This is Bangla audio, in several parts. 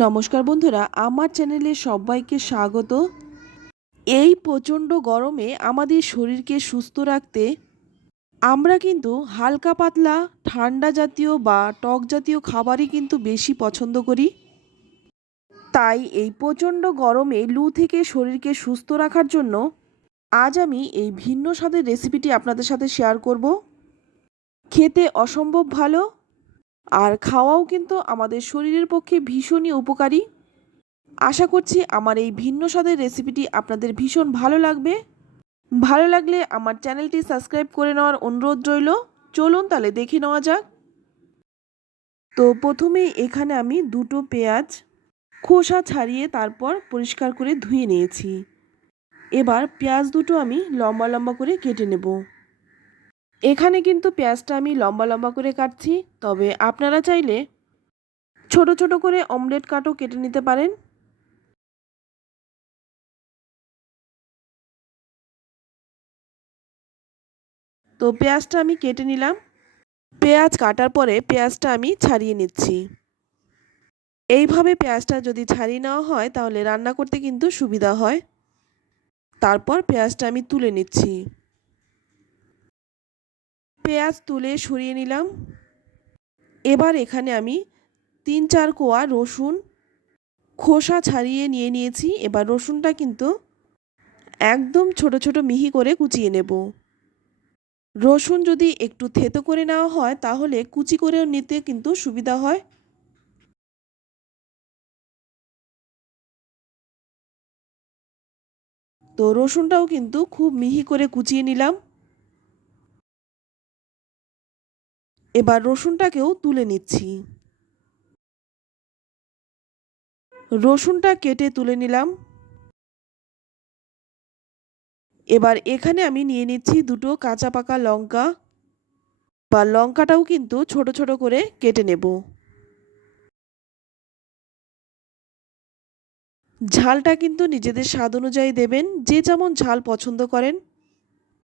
নমস্কার বন্ধুরা, আমার চ্যানেলে সবাইকে স্বাগত। এই প্রচণ্ড গরমে আমাদের শরীরকে সুস্থ রাখতে আমরা কিন্তু হালকা পাতলা, ঠান্ডা জাতীয় বা টক জাতীয় খাবারই কিন্তু বেশি পছন্দ করি। তাই এই প্রচণ্ড গরমে লু থেকে শরীরকে সুস্থ রাখার জন্য আজ আমি এই ভিন্ন স্বাদের রেসিপিটি আপনাদের সাথে শেয়ার করব। খেতে অসম্ভব ভালো আর খাওয়াও কিন্তু আমাদের শরীরের পক্ষে ভীষণই উপকারী। আশা করছি আমার এই ভিন্ন স্বাদের রেসিপিটি আপনাদের ভীষণ ভালো লাগবে। ভালো লাগলে আমার চ্যানেলটি সাবস্ক্রাইব করে নেওয়ার অনুরোধ রইল। চলুন তাহলে দেখে নেওয়া যাক। তো প্রথমেই এখানে আমি দুটো পেঁয়াজ, খোসা ছাড়িয়ে তারপর পরিষ্কার করে ধুয়ে নিয়েছি। এবার পেঁয়াজ দুটো আমি লম্বা লম্বা করে কেটে নেব। এখানে কিন্তু পেঁয়াজটা আমি লম্বা লম্বা করে কাটছি, তবে আপনারা চাইলে ছোট ছোট করে অমলেট কাটও কেটে নিতে পারেন। তো পেঁয়াজটা আমি কেটে নিলাম। পেঁয়াজ কাটার পরে পেঁয়াজটা আমি ছাড়িয়ে নিচ্ছি। এইভাবে পেঁয়াজটা যদি ছাড়িয়ে নেওয়া হয়, তাহলে রান্না করতে কিন্তু সুবিধা হয়। তারপর পেঁয়াজটা আমি তুলে নিচ্ছি। পেঁয়াজ তুলে সরিয়ে নিলাম। এবার এখানে আমি তিন চার কোয়া রসুন খোসা ছাড়িয়ে নিয়ে নিয়েছি। এবার রসুনটা কিন্তু একদম ছোট ছোট মিহি করে কুচিয়ে নেব। রসুন যদি একটু থেতো করে নেওয়া হয়, তাহলে কুচি করেও নিতে কিন্তু সুবিধা হয়। তো রসুনটাও কিন্তু খুব মিহি করে কুচিয়ে নিলাম। এবার রসুনটাকেও তুলে নিচ্ছি। রসুনটা কেটে তুলে নিলাম। এবার এখানে আমি নিয়ে নিচ্ছি দুটো কাঁচা পাকা লঙ্কা। বা লঙ্কাটাও কিন্তু ছোট ছোট করে কেটে নেব। ঝালটা কিন্তু নিজেদের স্বাদ অনুযায়ী দেবেন, যে যেমন ঝাল পছন্দ করেন।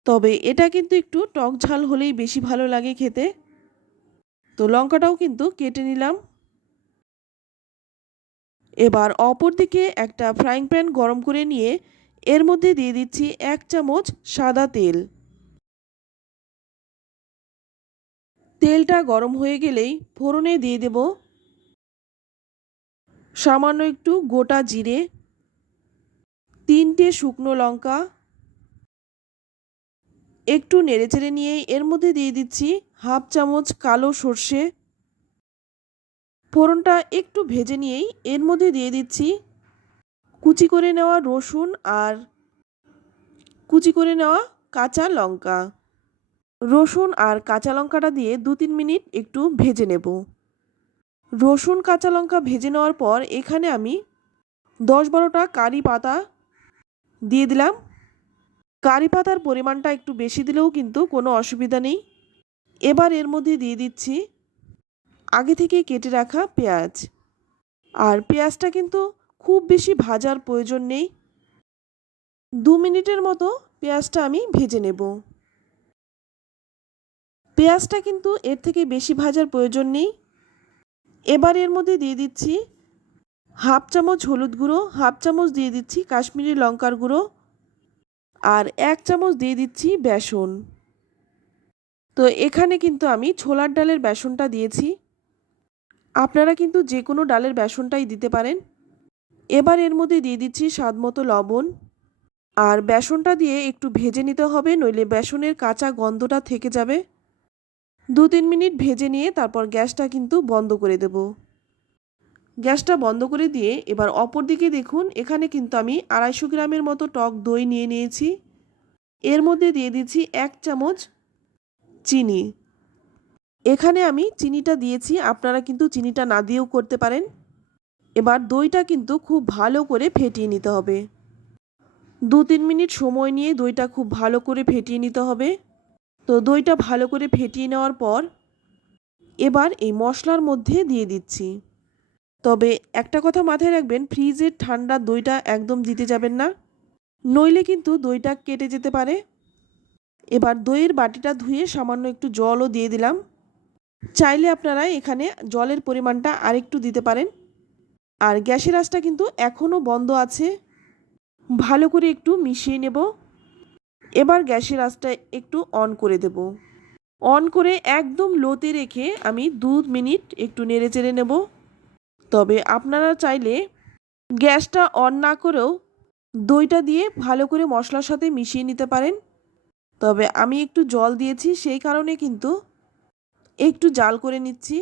তবে এটা কিন্তু একটু টক ঝাল হলেই বেশি ভালো লাগে খেতে। তো লঙ্কাটাও কিন্তু কেটে নিলাম। এবার অপর দিকে একটা ফ্রাইং প্যান গরম করে নিয়ে এর মধ্যে দিয়ে দিচ্ছি এক চামচ সাদা তেল। তেলটা গরম হয়ে গেলেই ফোড়নে দিয়ে দেব সামান্য একটু গোটা জিরে, তিনটে শুকনো লঙ্কা, একটু নেড়েচেড়ে নিয়ে এর মধ্যে দিয়ে দিচ্ছি হাফ চামচ কালো সর্ষে। ফোড়নটা একটু ভেজে নিয়েই এর মধ্যে দিয়ে দিচ্ছি কুচি করে নেওয়া রসুন আর কুচি করে নেওয়া কাঁচা লঙ্কা। রসুন আর কাঁচা লঙ্কাটা দিয়ে দু তিন মিনিট একটু ভেজে নেব। রসুন কাঁচা লঙ্কা ভেজে নেওয়ার পর এখানে আমি দশ বারোটা কারি পাতা দিয়ে দিলাম। কারি পাতার পরিমাণটা একটু বেশি দিলেও কিন্তু কোনো অসুবিধা নেই। এবার এর মধ্যে দিয়ে দিচ্ছি আগে থেকে কেটে রাখা পেঁয়াজ। আর পেঁয়াজটা কিন্তু খুব বেশি ভাজার প্রয়োজন নেই। দু মিনিটের মতো পেঁয়াজটা আমি ভেজে নেব। পেঁয়াজটা কিন্তু এর থেকে বেশি ভাজার প্রয়োজন নেই। এবার এর মধ্যে দিয়ে দিচ্ছি হাফ চামচ হলুদ গুঁড়ো, হাফ চামচ দিয়ে দিচ্ছি কাশ্মীরি লঙ্কার গুঁড়ো, আর এক চামচ দিয়ে দিচ্ছি বেসন। তো এখানে কিন্তু আমি ছোলার ডালের বেসনটা দিয়েছি। আপনারা কিন্তু যে কোনো ডালের বেসনটাই দিতে পারেন। এবার এর মধ্যে দিয়ে দিচ্ছি স্বাদ মতো লবণ। আর বেসনটা দিয়ে একটু ভেজে নিতে হবে, নইলে বেসনের কাঁচা গন্ধটা থেকে যাবে। দু তিন মিনিট ভেজে নিয়ে তারপর গ্যাসটা কিন্তু বন্ধ করে দেব। গ্যাসটা বন্ধ করে দিয়ে এবার অপর দিকে দেখুন, এখানে কিন্তু আমি আড়াইশো গ্রামের মতো টক দই নিয়ে নিয়েছি। এর মধ্যে দিয়ে দিচ্ছি এক চামচ চিনি। এখানে আমি চিনিটা দিয়েছি, আপনারা কিন্তু চিনিটা না দিয়েও করতে পারেন। এবার দইটা কিন্তু খুব ভালো করে ফেটিয়ে নিতে হবে। দু তিন মিনিট সময় নিয়ে দইটা খুব ভালো করে ফেটিয়ে নিতে হবে। তো দইটা ভালো করে ফেটিয়ে নেওয়ার পর এবার এই মশলার মধ্যে দিয়ে দিচ্ছি। তবে একটা কথা মাথায় রাখবেন, ফ্রিজের ঠান্ডা দইটা একদম দিতে যাবেন না। নইলে কিন্তু দইটা কেটে যেতে পারে। এবার দইয়ের বাটিটা ধুয়ে সামান্য একটু জলও দিয়ে দিলাম। চাইলে আপনারা এখানে জলের পরিমাণটা আরেকটু দিতে পারেন। আর গ্যাসের আঁচটা কিন্তু এখনও বন্ধ আছে। ভালো করে একটু মিশিয়ে নেব। এবার গ্যাসের আঁচটা একটু অন করে দেব। অন করে একদম লোতে রেখে আমি দু মিনিট একটু নেড়ে চেড়ে নেব। তবে আপনারা চাইলে গ্যাসটা অন না করেও দইটা দিয়ে ভালো করে মশলার সাথে মিশিয়ে নিতে পারেন। তবে আমি একটু জল দিয়েছি, সেই কারণে কিন্তু একটু জাল করে নিচ্ছি।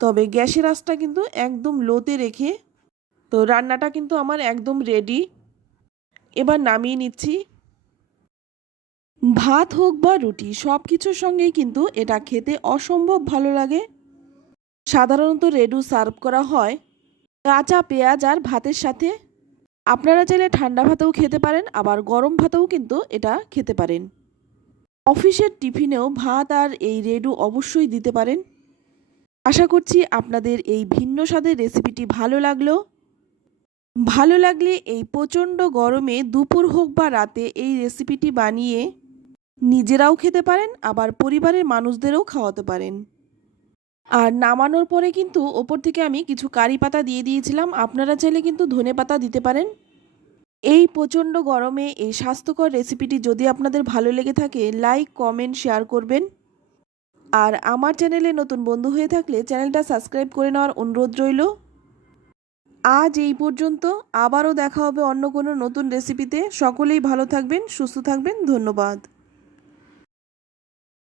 তবে গ্যাসের আঁচটা কিন্তু একদম লোতে রেখে তো রান্নাটা কিন্তু আমার একদম রেডি এবার নামিয়ে নিচ্ছি। ভাত হোক বা রুটি সব কিছুর সঙ্গেই কিন্তু এটা খেতে অসম্ভব ভালো লাগে। সাধারণত রেডু সার্ভ করা হয় কাঁচা পেঁয়াজ আর ভাতের সাথে। আপনারা চাইলে ঠান্ডা ভাতেও খেতে পারেন, আবার গরম ভাতেও কিন্তু এটা খেতে পারেন। অফিসের টিফিনেও ভাত আর এই রেডু অবশ্যই দিতে পারেন। আশা করছি আপনাদের এই ভিন্ন স্বাদের রেসিপিটি ভালো লাগল। ভালো লাগলে এই প্রচণ্ড গরমে দুপুর হোক বা রাতে এই রেসিপিটি বানিয়ে নিজেরাও খেতে পারেন, আবার পরিবারের মানুষদেরও খাওয়াতে পারেন। আর নামানোর পরে কিন্তু ওপর থেকে আমি কিছু কারি পাতা দিয়ে দিয়েছিলাম। আপনারা চাইলে কিন্তু ধনে পাতা দিতে পারেন। এই প্রচণ্ড গরমে এই স্বাস্থ্যকর রেসিপিটি যদি আপনাদের ভালো লেগে থাকে লাইক কমেন্ট শেয়ার করবেন। আর আমার চ্যানেলে নতুন বন্ধু হয়ে থাকলে চ্যানেলটা সাবস্ক্রাইব করে নেওয়ার অনুরোধ রইল। আজ এই পর্যন্ত, আবারও দেখা হবে অন্য কোনো নতুন রেসিপিতে। সকলেই ভালো থাকবেন, সুস্থ থাকবেন, ধন্যবাদ।